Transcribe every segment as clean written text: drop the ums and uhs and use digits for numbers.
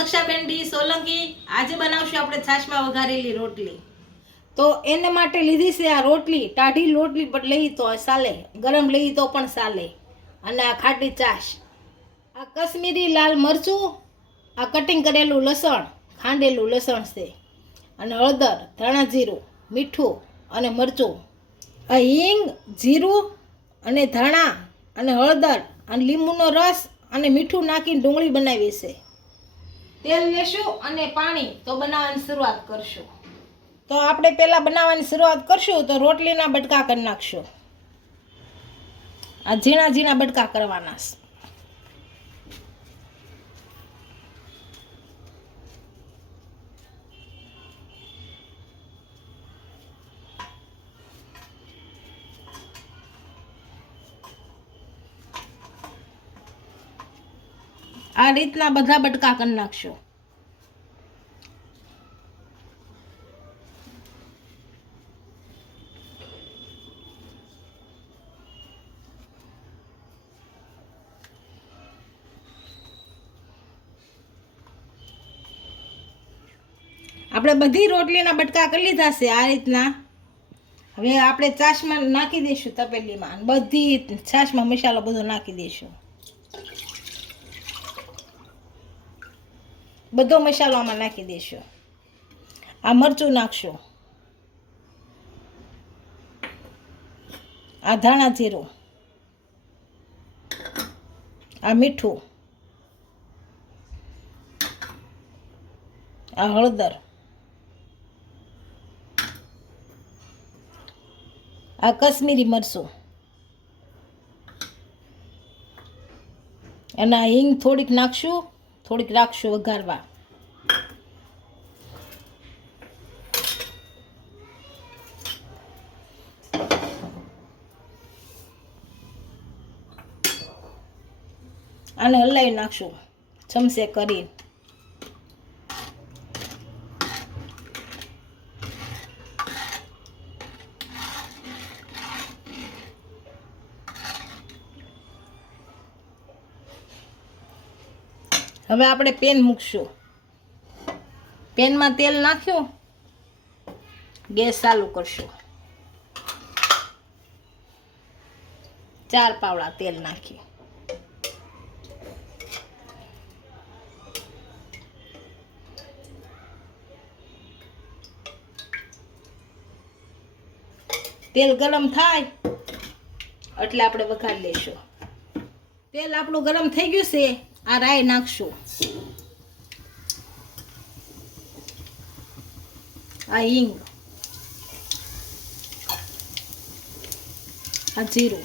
દક્ષાબેન D Solanki. આજે બનાવશું આપણે છાશમાં વઘારેલી રોટલી. તો એને માટે લીધી છે આ રોટલી, ટાઢી રોટલી પણ લઈ તો ચાલે, ગરમ લઈ તો પણ ચાલે. અને આ ખાટી છાશ, આ કશ્મીરી લાલ મરચું, આ કટિંગ કરેલું લસણ, ખાંડેલું લસણ છે, અને હળદર, ધાણા જીરું, મીઠું અને મરચું, આ હિંગ, જીરું અને ધાણા અને હળદર અને લીંબુનો રસ અને મીઠું નાખીને ડુંગળી બનાવી છે. તેલ લેશું અને પાણી તો બનાવવાની શરૂઆત કરશું. તો આપણે પહેલાં બનાવવાની શરૂઆત કરશું તો રોટલીના બટકા કરી નાખશું. આ ઝીણા ઝીણા બટકા કરવાના છે. આ રીતના બધા બટકા કરી નાખશું. આપણે બધી રોટલીના બટકા કરી લીધા છે આ રીતના. હવે આપણે છાશમાં નાખી દઈશું તપેલીમાં, અને બધી છાશમાં મસાલો બધો નાખી દઈશું. બધો મસાલો આમાં નાખી દઈશું. આ મરચું નાખશું, આ ધાણા જીરું, આ મીઠું, આ હળદર, આ કશ્મીરી મરચું, અને આ હિંગ થોડીક નાખશું, થોડીક રાખશું વઘારવા. આને હલાવી નાખશું ચમચે કરી. હવે આપણે પેન મૂકશું. પેનમાં તેલ નાખ્યું, ગેસ ચાલુ કરશું. 4 પાવડા તેલ નાખ્યું. તેલ ગરમ થાય એટલે આપણે વઘારી લઈશું. તેલ આપણું ગરમ થઈ ગયું છે. આ રાઈ નાખશું, આ હિંગ, આ જીરું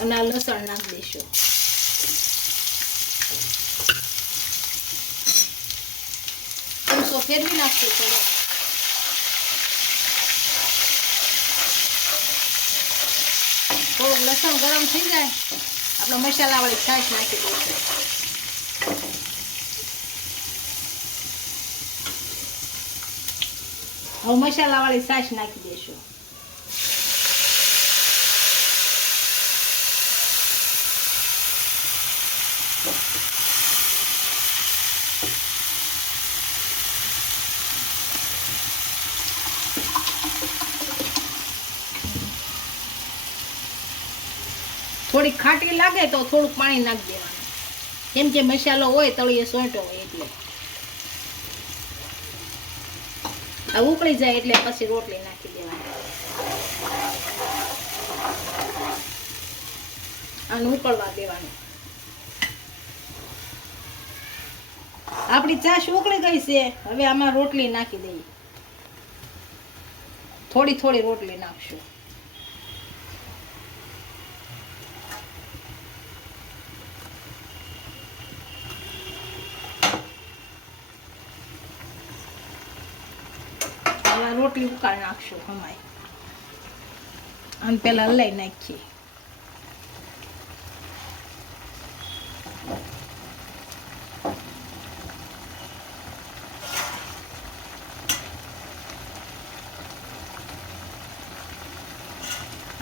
અને આ લસણ નાખી દઈશું. ચમચો ફેરવી નાખશું થોડો. થોડુંક લસણ ગરમ થઈ જાય આપણે મસાલાવાળી છાશ નાખી દઈશું. હવે મસાલાવાળી છાશ નાખી દઈશું. થોડીક ખાટી લાગે તો થોડુંક પાણી નાખી દેવાનું, કેમ કે મસાલો હોય તળીએ સોંટો હોય એટલે. આ ઉકળી જાય એટલે પછી રોટલી નાખી દેવાની અને ઉકળવા દેવાની. આપણી છાશ ઉકળી ગઈ છે. હવે આમાં રોટલી નાખી દઈએ. થોડી થોડી રોટલી નાખશું. રોટલી ઉકાળી નાખશું હમાય. આમ પેલા લઈ નાખીએ.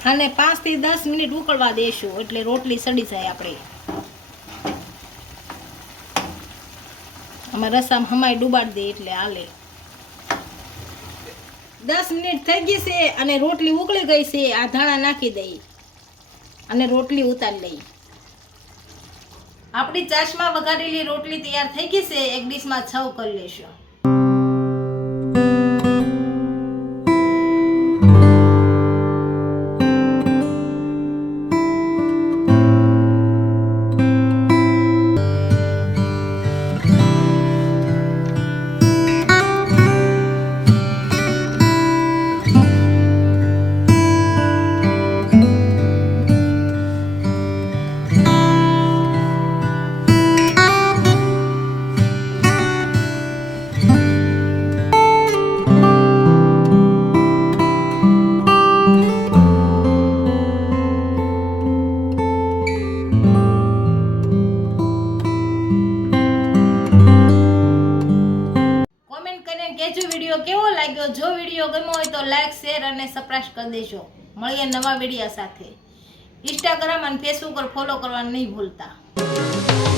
આને 5 થી 10 મિનિટ ઉકળવા દેશું એટલે રોટલી સડી જાય આપણે. આમાં રસામાં હમાય ડુબાડી દે એટલે હાલે. 10 મિનિટ થઈ ગઈ છે અને રોટલી ઉકળી ગઈ છે. આ ધાણા નાખી દઈ અને રોટલી ઉતારી લઈ. આપણી ચાશમાં વઘારેલી રોટલી તૈયાર થઈ ગઈ છે. એક ડીશમાં સર્વ કરી લેશું. કેજો વિડીયો કેવો લાગ્યો. જો વિડીયો ગમ્યો હોય તો લાઈક, શેર અને સબસ્ક્રાઇબ કરી દેજો. મળીએ નવા વિડીયો સાથે. ઇન્સ્ટાગ્રામ અને ફેસબુક પર ફોલો કરવાનું નહીં ભૂલતા.